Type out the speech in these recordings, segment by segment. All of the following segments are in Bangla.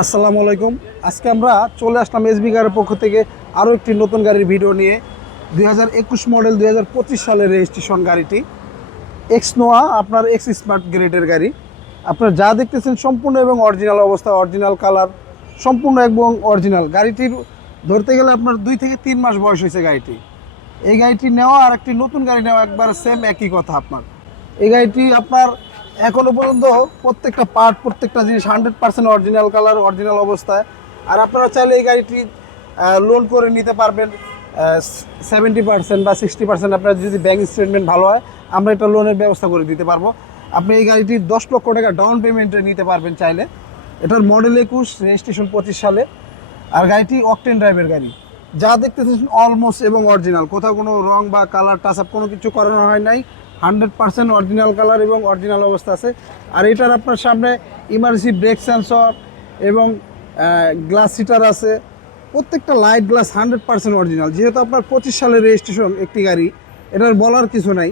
আসসালামু আলাইকুম। আজকে আমরা চলে আসলাম এসবি গাড়ির পক্ষ থেকে আরও একটি নতুন গাড়ির ভিডিও নিয়ে। 2021 মডেল 2025 সালের রেজিস্ট্রেশন গাড়িটি এক্স নোয়া, আপনার এক্স স্মার্ট গ্রেডের গাড়ি। আপনার যা দেখতেছেন সম্পূর্ণ এবং অরিজিনাল অবস্থা, অরিজিনাল কালার, সম্পূর্ণ এবং অরিজিনাল। গাড়িটির ধরতে গেলে আপনার 2 থেকে 3 মাস বয়স হয়েছে গাড়িটি। এই গাড়িটি নেওয়া আর একটি নতুন গাড়ি নেওয়া একবার সেম একই কথা। আপনার এই গাড়িটি আপনার এখনও পর্যন্ত প্রত্যেকটা পার্ট, প্রত্যেকটা জিনিস 100% অরিজিনাল কালার, অরিজিনাল অবস্থায়। আর আপনারা চাইলে এই গাড়িটি লোন করে নিতে পারবেন 70% বা 60%। আপনার যদি ব্যাঙ্ক স্টেটমেন্ট ভালো হয়, আমরা এটা লোনের ব্যবস্থা করে দিতে পারবো। আপনি এই গাড়িটি 10 লক্ষ টাকা ডাউন পেমেন্টে নিতে পারবেন চাইলে। এটার মডেল 21, রেজিস্ট্রেশন 25 সালে। আর গাড়িটি অকটেন ড্রাইভের গাড়ি। যা দেখতেছেন অলমোস্ট এবং অরিজিনাল, কোথাও কোনো রং বা কালার টাচ আপ কোনো কিছু করানো হয় নাই। 100% অরিজিনাল কালার এবং অরিজিনাল অবস্থা আছে। আর এটার আপনার সামনে ইমার্জেন্সি ব্রেক সেন্সর এবং গ্লাস সিটার আছে। প্রত্যেকটা লাইট গ্লাস 100% অরিজিনাল। যেহেতু আপনার 25 সালের রেজিস্ট্রেশন একটি গাড়ি, এটার বলার কিছু নাই।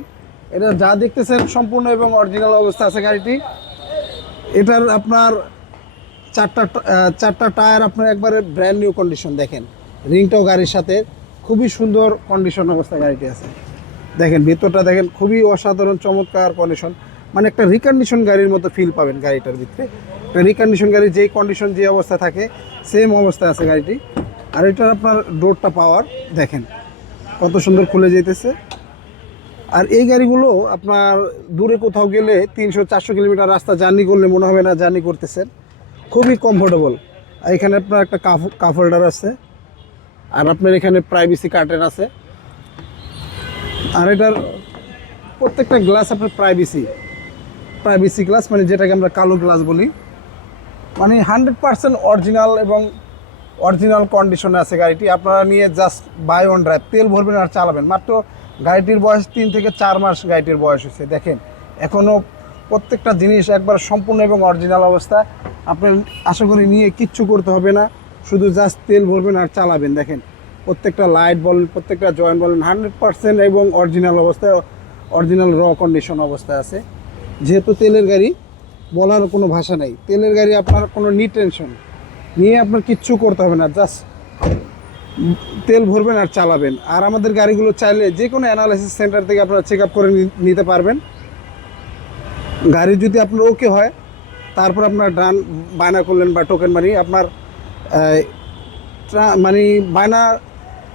এটা যা দেখতেছেন সম্পূর্ণ এবং অরিজিনাল অবস্থা আছে গাড়িটি। এটার আপনার চারটা টায়ার আপনার একবারে ব্র্যান্ড নিউ কন্ডিশন। দেখেন রিংটাও গাড়ির সাথে খুবই সুন্দর কন্ডিশন অবস্থা গাড়িটি আছে। দেখেন ভিতরটা দেখেন, খুবই অসাধারণ চমৎকার কন্ডিশন। মানে একটা রিকন্ডিশন গাড়ির মতো ফিল পাবেন গাড়িটার ভিতরে। একটা রিকন্ডিশন গাড়ি যেই কন্ডিশন, যে অবস্থা থাকে সেম অবস্থায় আছে গাড়িটি। আর এটার আপনার ডোরটা পাওয়ার দেখেন কত সুন্দর খুলে যেতেছে। আর এই গাড়িগুলো আপনার দূরে কোথাও গেলে 300-400 কিলোমিটার রাস্তা জার্নি করলে মনে হবে না জার্নি করতেছেন। খুবই কমফোর্টেবল। আর এখানে আপনার একটা কাপ হোল্ডার আছে। আর আপনার এখানে প্রাইভেসি কার্টেন আছে। আর এটার প্রত্যেকটা গ্লাস আপনার প্রাইভেসি গ্লাস, মানে যেটাকে আমরা কালো গ্লাস বলি। মানে 100% অরিজিনাল এবং অরিজিনাল কন্ডিশনে আছে গাড়িটি। আপনারা নিয়ে জাস্ট বাই অন ড্রাইভ, তেল ভরবেন আর চালাবেন। মাত্র গাড়িটির বয়স 3 থেকে 4 মাস গাড়িটির বয়স হয়েছে। দেখেন এখনও প্রত্যেকটা জিনিস একবার সম্পূর্ণ এবং অরিজিনাল অবস্থা। আপনার আশা করি নিয়ে কিচ্ছু করতে হবে না, শুধু জাস্ট তেল ভরবেন আর চালাবেন। দেখেন প্রত্যেকটা লাইট বলেন, প্রত্যেকটা জয়েন্ট বলেন 100% এবং অরিজিনাল অবস্থায়, অরিজিনাল র কন্ডিশন অবস্থায় আছে। যেহেতু তেলের গাড়ি, বলার কোনো ভাষা নেই। তেলের গাড়ি আপনার কোনো টেনশন নিয়ে আপনার কিচ্ছু করতে হবে না, জাস্ট তেল ভরবেন আর চালাবেন। আর আমাদের গাড়িগুলো চাইলে যে কোনো অ্যানালাইসিস সেন্টার থেকে আপনারা চেক আপ করে নিতে পারবেন। গাড়ি যদি আপনার ওকে হয়, তারপর আপনার ডান বায়না করলেন বা টোকেন মানি আপনার মানে বায়না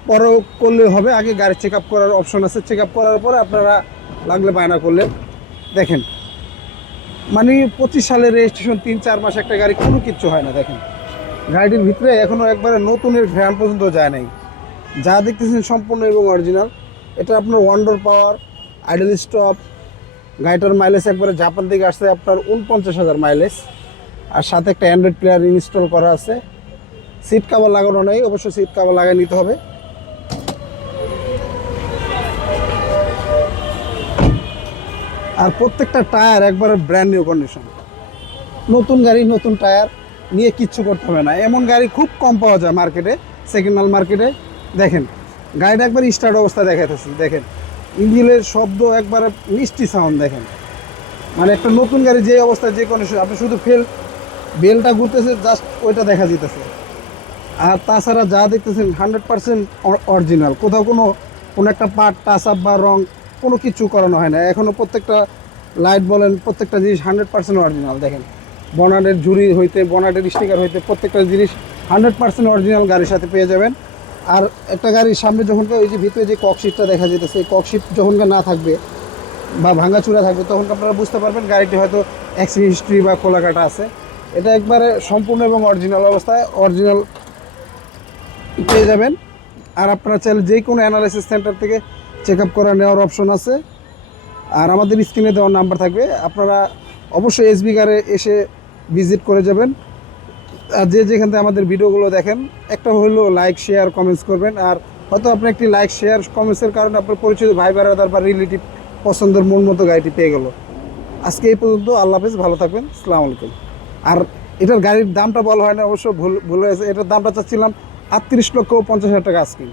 পরও করলে হবে। আগে গাড়ি চেক আপ করার অপশন আছে, চেক আপ করার পরে আপনারা লাগলে বায়না করলেন। দেখেন মানে 25 সালের রেজিস্ট্রেশন, 3-4 মাস একটা গাড়ি, কোনো কিচ্ছু হয় না। দেখেন গাড়িটির ভিতরে এখনও একবারে নতুনের ঘ্রাণ পর্যন্ত যায় নাই। যা দেখতেছেন সম্পূর্ণ এবং অরিজিনাল। এটা আপনার ওয়ান্ডার পাওয়ার, আইডল স্টপ। গাড়িটার মাইলেজ একবারে জাপান থেকে আসছে আপনার 49,000 মাইলেজ। আর সাথে একটা অ্যান্ড্রয়েড প্লেয়ার ইনস্টল করা আছে। সিট কাভার লাগানো নেই, অবশ্যই সিট কাভার লাগিয়ে নিতে হবে। আর প্রত্যেকটা টায়ার একবারে ব্র্যান্ড নিউ কন্ডিশন। নতুন গাড়ি, নতুন টায়ার, নিয়ে কিচ্ছু করতে হবে না। এমন গাড়ি খুব কম পাওয়া যায় মার্কেটে, সেকেন্ড হ্যান্ড মার্কেটে। দেখেন গাড়িটা একবার স্টার্ট অবস্থা দেখাইতেছি। দেখেন ইঞ্জিনের শব্দ একবারে মিষ্টি সাউন্ড। দেখেন মানে একটা নতুন গাড়ি যে অবস্থায়, যে কন্ডিশন, আপনি শুধু বেলটা ঘুরতেছে, জাস্ট ওইটা দেখা যেতেছে। আর তাছাড়া যা দেখতেছেন 100% অরিজিনাল। কোথাও কোনো একটা পার্ট টাচ আপ বা রং কোনো কিছু করানো হয় না। এখনও প্রত্যেকটা লাইট বলেন, প্রত্যেকটা জিনিস 100% অরিজিনাল। দেখেন বনাটের ঝুড়ি হইতে, বনাটের স্টিকার হইতে প্রত্যেকটা জিনিস 100% অরিজিনাল গাড়ির সাথে পেয়ে যাবেন। আর একটা গাড়ির সামনে যখন ওই যে ভিতরে যে ককশিটটা দেখা যেতেছে, এই ককশিট যখন না থাকবে বা ভাঙাচুরা থাকবে, তখন আপনারা বুঝতে পারবেন গাড়িটি হয়তো অ্যাক্সিডেন্ট হিস্ট্রি বা খোলাকাটা আছে। এটা একবারে সম্পূর্ণ এবং অরিজিনাল অবস্থায়, অরিজিনাল পেয়ে যাবেন। আর আপনারা চাইলে যে কোনো অ্যানালাইসিস সেন্টার থেকে চেক আপ করা নেওয়ার অপশন আছে। আর আমাদের স্ক্রিনে দেওয়ার নাম্বার থাকবে, আপনারা অবশ্যই এসবি গাড়ি এসে ভিজিট করে যাবেন। আর যে যেখান থেকে আমাদের ভিডিওগুলো দেখেন, একটা হলো লাইক, শেয়ার, কমেন্টস করবেন। আর হয়তো আপনি একটি লাইক, শেয়ার, কমেন্টসের কারণে আপনার পরিচিত ভাই বেড়াদার বা রিলেটিভ পছন্দের মন মতো গাড়িটি পেয়ে গেল। আজকে এই পর্যন্ত। আল্লাহ হাফেজ, ভালো থাকবেন, আসসালামু আলাইকুম। আর এটার গাড়ির দামটা বলা হয় না, অবশ্য ভুল হয়েছে। এটার দামটা চাচ্ছিলাম 38,50,000 টাকা আজকে।